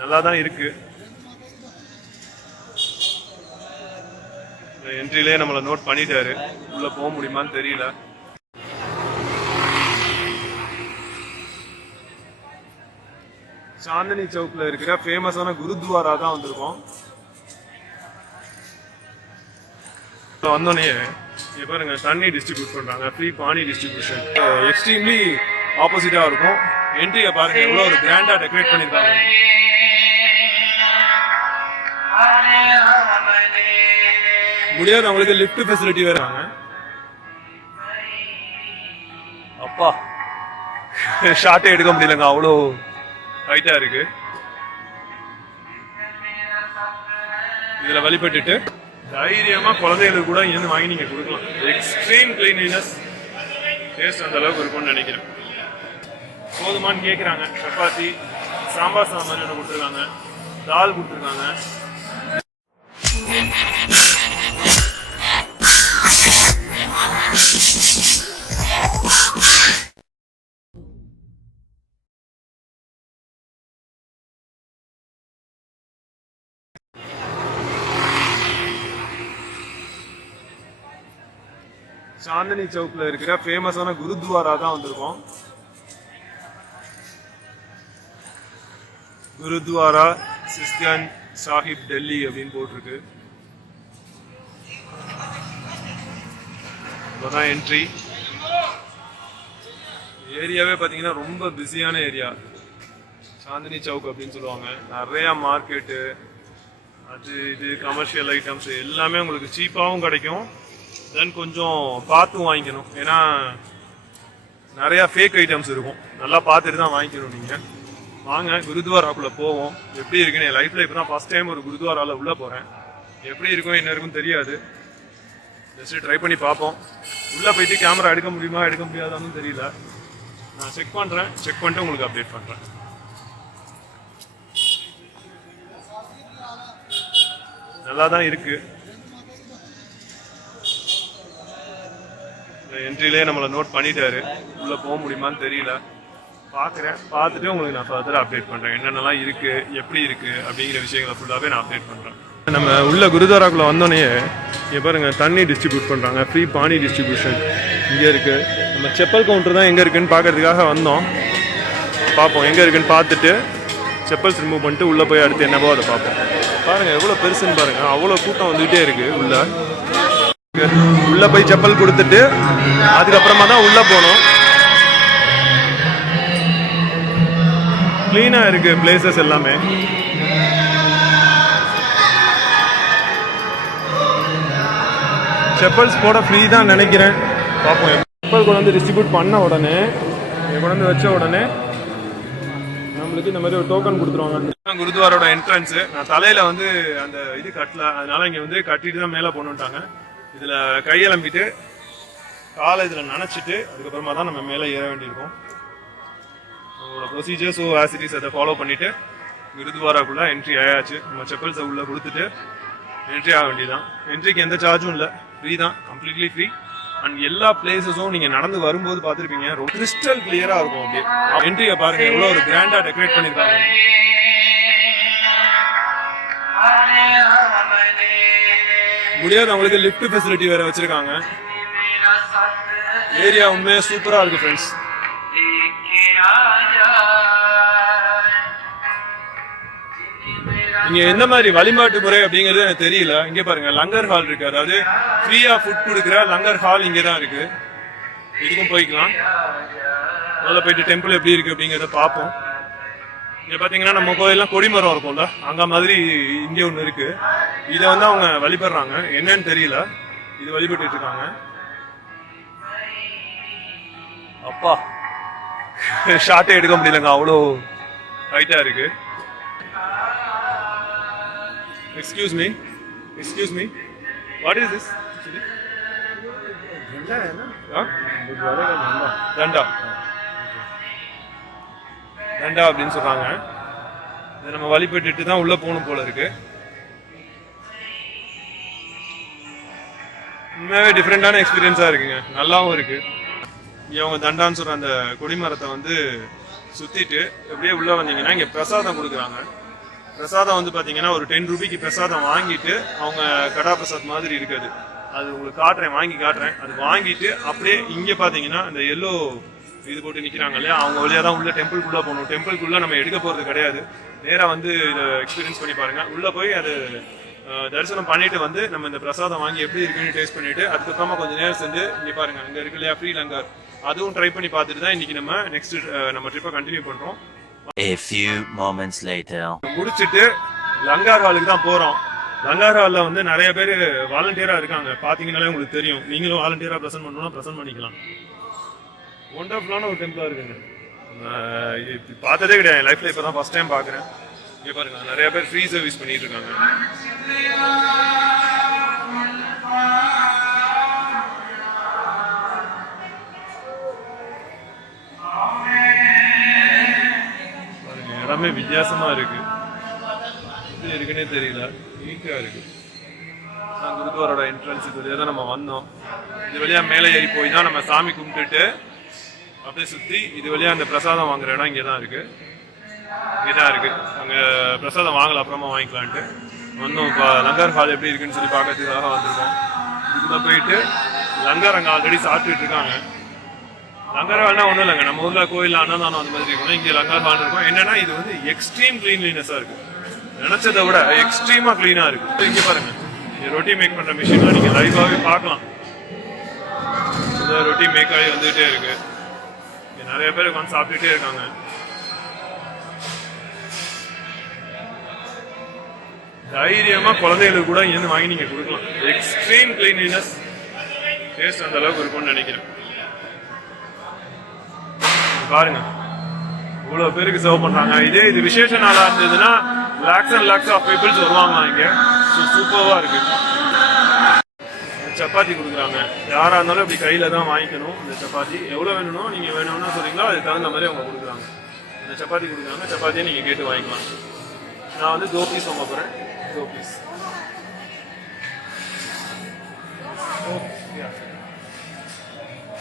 நல்லா தான் இருக்கு. என்ட்ரிலே நம்மளை நோட் பண்ணிட்டாரு. உள்ள போக முடியுமான்னு தெரியல. சாந்தினி சவுக்ல இருக்கிற ஃபேமஸான குருத்வாரா தான் வந்திருக்கோம். வந்தோடனே பாருங்க தண்ணி டிஸ்ட்ரிபியூட் பண்றாங்க, ஃப்ரீ பானி டிஸ்ட்ரிபியூஷன். எக்ஸ்ட்ரீம்லி ஆப்போசிட்டா இருக்கும். என்ட்ரியை பாருங்க எவ்வளவு ஒரு கிராண்டா டெக்கரேட் பண்ணிருக்காங்க. முடியாதவங்களுக்கு லிஃப்ட் ஃபெசிலிட்டி வேறாங்க. அப்பா ஷார்ட்டே எடுக்க முடியலங்க, அவ்வளோ ஹைட்டா இருக்கு. இதுல வழிபட்டுட்டு தைரியமா குழந்தைகளுக்கு கூட இருந்து வாங்கி நீங்க கொடுக்கலாம். எக்ஸ்ட்ரீம் கிளீனினஸ், டேஸ்ட் அந்த அளவுக்கு இருக்கும்னு நினைக்கிறேன். போதுமான்னு கேட்குறாங்க. சப்பாத்தி, சாம்பார் சாம்பார் ஒன்று கொடுத்துருக்காங்க, தால் கொடுத்துருக்காங்க. சாந்தினி சவுக்ல இருக்கிற ஃபேமஸான குருத்வாரா தான் வந்திருக்கோம். குருத்வாரா சிஸ்கன் சாஹிப் டெல்லி அப்படின்னு போட்டிருக்கு. இப்போதான் என்ட்ரி. ஏரியாவே பார்த்தீங்கன்னா ரொம்ப பிஸியான ஏரியா. சாந்தினி சவுக் அப்படின்னு சொல்லுவாங்க. நிறையா மார்க்கெட்டு, அது இது கமர்ஷியல் ஐட்டம்ஸ் எல்லாமே உங்களுக்கு சீப்பாகவும் கிடைக்கும். தென் கொஞ்சம் பார்த்து வாங்கிக்கணும், ஏன்னா நிறையா ஃபேக் ஐட்டம்ஸ் இருக்கும். நல்லா பார்த்துட்டு தான் வாங்கிக்கணும். நீங்கள் வாங்க குருத்வாராக்குள்ளே போவோம். எப்படி இருக்குன்னு என் லைஃப்பில் இப்போ தான் ஃபஸ்ட் டைம் ஒரு குருத்வாராவில் உள்ளே போகிறேன். எப்படி இருக்கும் என்ன இருக்குன்னு தெரியாது. ஜஸ்ட்டு ட்ரை பண்ணி பார்ப்போம். உள்ளே போயிட்டு கேமரா எடுக்க முடியுமா எடுக்க முடியாதான்னு தெரியல. நான் செக் பண்ணுறேன். செக் பண்ணிட்டு உங்களுக்கு அப்டேட் பண்ணுறேன். நல்லா தான் இருக்குது. என்ட்ரிலே நம்மளை நோட் பண்ணிட்டாரு. உள்ளே போக முடியுமான்னு தெரியல. பார்க்குறேன். பார்த்துட்டு உங்களுக்கு நான் ஃபர்தராக அப்டேட் பண்ணுறேன். என்னென்னலாம் இருக்குது, எப்படி இருக்குது அப்படிங்கிற விஷயங்களை ஃபுல்லாகவே நான் அப்டேட் பண்ணுறேன். நம்ம உள்ள குருத்வாராக்குள்ளே வந்தோடனே இங்கே பாருங்கள் தண்ணி டிஸ்ட்ரிபியூட் பண்ணுறாங்க, ஃப்ரீ பானி டிஸ்ட்ரிபியூஷன் இங்கே இருக்குது. நம்ம செப்பல் கவுண்டர் தான் எங்கே இருக்குதுன்னு பார்க்கறதுக்காக வந்தோம். பார்ப்போம் எங்கே இருக்குதுன்னு பார்த்துட்டு செப்பல்ஸ் ரிமூவ் பண்ணிட்டு உள்ளே போய் அடுத்து என்னவோ அதை பார்ப்போம். பாருங்கள் எவ்வளோ பெருசுன்னு பாருங்கள். அவ்வளோ கூட்டம் வந்துகிட்டே இருக்குது. உள்ள போய் செப்பல் கொடுத்துட்டு அதுக்கப்புறமா தான் உள்ள போனோம். கிளீனா இருக்கு பிளேசஸ் எல்லாமே. செப்பல்ஸ் போட ஃப்ரீ தான் நினைக்கிறேன். பார்ப்போம். செப்பல் கொண்டு வந்து டிஸ்ட்ரிபியூட் பண்ண உடனே, கொண்டு வந்து வச்ச உடனே நம்மளுக்கு இந்த மாதிரி ஒரு டோக்கன் கொடுத்துருவாங்க. குருத்வாரோட என்ட்ரன்ஸ். நான் தலையில வந்து அந்த இது கட்டல, அதனால இங்க வந்து கட்டிட்டு தான் மேலே போகணுன்ட்டாங்க. இதுல கையெலம்பிட்டு காலை இதுல நனைச்சிட்டு அதுக்கப்புறமா தான் நம்ம மேலே ஏற வேண்டியிருக்கும். நம்மளோட ப்ரொசீஜர்ஸ் ஆசிட்டிஸ் அதை ஃபாலோ பண்ணிட்டு குருத்வாராக்குள்ள என்ட்ரி ஆயாச்சு. நம்ம செப்பல்ஸை உள்ள கொடுத்துட்டு என்ட்ரி ஆக வேண்டியதான். என்ட்ரிக்கு எந்த சார்ஜும் இல்லை, ஃப்ரீ தான், கம்ப்ளீட்லி ஃப்ரீ. அண்ட் எல்லா பிளேசஸும் நீங்க நடந்து வரும்போது பார்த்துருப்பீங்க, ரொம்ப கிறிஸ்டல் கிளியரா இருக்கும். அப்படியே என்ட்ரியை பாருங்க எவ்வளோ ஒரு கிராண்டா டெக்கரேட் பண்ணிருக்காங்க. முடியாதவங்களுக்கு லிஃப்ட் ஃபெசிலிட்டி வேற வச்சிருக்காங்க. ஏரியா உண்மையா சூப்பரா இருக்கு ஃப்ரெண்ட்ஸ். இங்க எந்த மாதிரி வழிபாட்டு முறை அப்படிங்கிறது எனக்கு தெரியல. இங்க பாருங்க லங்கர் ஹால் இருக்கு, அதாவது ஃப்ரீயா ஃபுட் கொடுக்குற லங்கர் ஹால் இங்கே தான் இருக்கு. இதுக்கும் போய்க்கலாம். முதல்ல போயிட்டு டெம்பிள் எப்படி இருக்கு அப்படிங்கிறத பார்ப்போம். இங்க பாத்தீங்கன்னா நம்ம கோயிலாம் கொடிமரம் இருக்கும்ல, அங்க மாதிரி இங்க ஒண்ணு இருக்கு. இதை வந்து அவங்க வழிபடுறாங்க, என்னன்னு தெரியல. இது வழிபட்டு இருக்காங்க. அப்பா ஷார்ட்டே எடுக்க முடியலங்க, அவ்வளோ ஹைட்டா இருக்கு. Excuse me. What is this? தண்டா அப்படின்னு சொல்றாங்க. இதை நம்ம வழிபட்டுட்டு தான் உள்ள போகணும் போல இருக்கு. உண்மையாவே டிஃப்ரெண்டான எக்ஸ்பீரியன்ஸா இருக்குங்க, நல்லாவும் இருக்கு. இங்க அவங்க தண்டான்னு சொல்ற அந்த கொடிமரத்தை வந்து சுத்திட்டு எப்படியே உள்ள வந்தீங்கன்னா இங்க பிரசாதம் கொடுக்குறாங்க. பிரசாதம் வந்து பாத்தீங்கன்னா ஒரு 10 ரூபிக்கு பிரசாதம் வாங்கிட்டு அவங்க கடா பிரசாத் மாதிரி இருக்காது, அது உங்களுக்கு காட்டுறேன், வாங்கி காட்டுறேன். அது வாங்கிட்டு அப்படியே இங்க பாத்தீங்கன்னா இந்த எல்லோ இது போட்டு நிக்கிறாங்க இல்லையா, அவங்க வழியா தான் உள்ள டெம்பிள்குள்ள போகணும். டெம்பிள்குள்ள நம்ம எடுக்க போறது கிடையாது, நேரா வந்து இதை எக்ஸ்பீரியன்ஸ் பண்ணி பாருங்க. உள்ள போய் அது தரிசனம் பண்ணிட்டு வந்து நம்ம இந்த பிரசாதம் வாங்கி எப்படி இருக்குன்னு டேஸ்ட் பண்ணிட்டு அதுக்கப்புறமா கொஞ்சம் நேரம் சென்று இங்க பாருங்க அங்க இருக்கு இல்லையா ஃப்ரீ லங்கர், அதுவும் ட்ரை பண்ணி பார்த்துட்டு தான் இன்னைக்கு நம்ம நெக்ஸ்ட் நம்ம ட்ரிப்பை கண்டினியூ பண்றோம். A few moments later. முடிச்சிட்டு லங்கார் ஹாலுக்கு தான் போறோம். லங்கார் ஹாலில் வந்து நிறைய பேர் வாலண்டியரா இருக்காங்க, பாத்தீங்கன்னாலே உங்களுக்கு தெரியும். நீங்களும் வாலண்டியரா பிரசன்ட் பண்ணணும்னா பிரசன்ட் பண்ணிக்கலாம். ஒண்டர்ஃபுல்லான ஒரு டெம்பிளா இருக்குங்க, பார்த்ததே கிடையாது லைஃப்ல, இப்பதான் ஃபர்ஸ்ட் டைம் பாக்குறேன். இங்க பாருங்க நிறைய பேர் ஃப்ரீ சர்வீஸ் பண்ணிட்டு இருக்காங்க. இடமே வித்தியாசமா இருக்கு, எப்படி இருக்குன்னே தெரியல, நீட்டா இருக்கு. குருத்வாரோட என்ட்ரன்ஸ் இது வழியா தான் நம்ம வந்தோம். இது வழியா மேலே ஏறி போய் தான் நம்ம சாமி கும்பிட்டுட்டு அப்படியே சுத்தி இது வழியா அந்த பிரசாதம் வாங்குற இடம் இங்கதான் இருக்கு. இங்கதான் இருக்கு, அங்க பிரசாதம் வாங்கல, அப்புறமா வாங்கிக்கலான்ட்டு வந்தோம். இப்போ லங்கர் ஹால் எப்படி இருக்குன்னு சொல்லி பார்க்கறதுக்காக வந்திருக்கோம். இதுக்குள்ள போயிட்டு லங்கர் அங்க ஆல்ரெடி சாப்பிட்டுட்டு இருக்காங்க. லங்கர் ஹால்னா ஒன்றும் இல்லைங்க, நம்ம ஊர்ல கோயில் அன்னதானம் அந்த மாதிரி இருக்கணும், இங்கே லங்கர் ஹால் இருக்கும். என்னன்னா இது வந்து எக்ஸ்ட்ரீம் கிளீன்லினஸா இருக்கு, நினைச்சதை விட எக்ஸ்ட்ரீமா கிளீனா இருக்கு. இங்க பாருங்க, ரொட்டி மேக் பண்ற மிஷின்லாம் நீங்க லைவாவே பார்க்கலாம். ரொட்டி மேக் ஆகி வந்துகிட்டே இருக்கு, நிறைய பேர் உட்காந்து சாப்பிட்டுட்டே இருக்காங்க. தைரியமா குழந்தைகளுக்கு கூட இருந்து வாங்கி நீங்க கொடுக்கலாம். எக்ஸ்ட்ரீம் கிளீன்லினஸ், டேஸ்ட் அந்த அளவுக்கு இருக்கும்னு நினைக்கிறேன். பாருங்க இவ்வளவு பேருக்கு சர்வ் பண்றாங்க. இதே இது விசேஷ நாளா இருந்ததுன்னா lakhs and lakhs of peoples வருவாங்க இங்க. சூப்பர்வா இருக்கு. சப்பாத்தி கொடுக்குறாங்க, யாரா இருந்தாலும் இப்படி கையில தான் வாங்கிக்கணும். இந்த சப்பாத்தி எவ்வளவு வேணுமோ நீங்க வேணும்னா சொல்றீங்களோ அதுக்கு தகுந்த மாதிரி அவங்க கொடுக்குறாங்க. இந்த சப்பாத்தி கொடுக்குறாங்க, சப்பாத்தியை நீங்க கேட்டு வாங்கிக்கலாம். நான் வந்து 2 பீஸ் வாங்க போறேன். 2 பீஸ்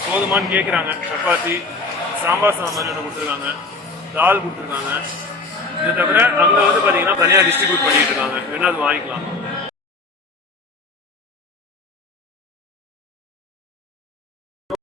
போதுமான்னு கேட்குறாங்க. சப்பாத்தி, சாம்பார் சாம்பார் ஒன்று கொடுத்துருக்காங்க, தால் கொடுத்துருக்காங்க. இதை தவிர அங்கே வந்து பார்த்தீங்கன்னா தனியாக டிஸ்ட்ரிபியூட் பண்ணிட்டு இருக்காங்க, வேணா அது வாங்கிக்கலாம்.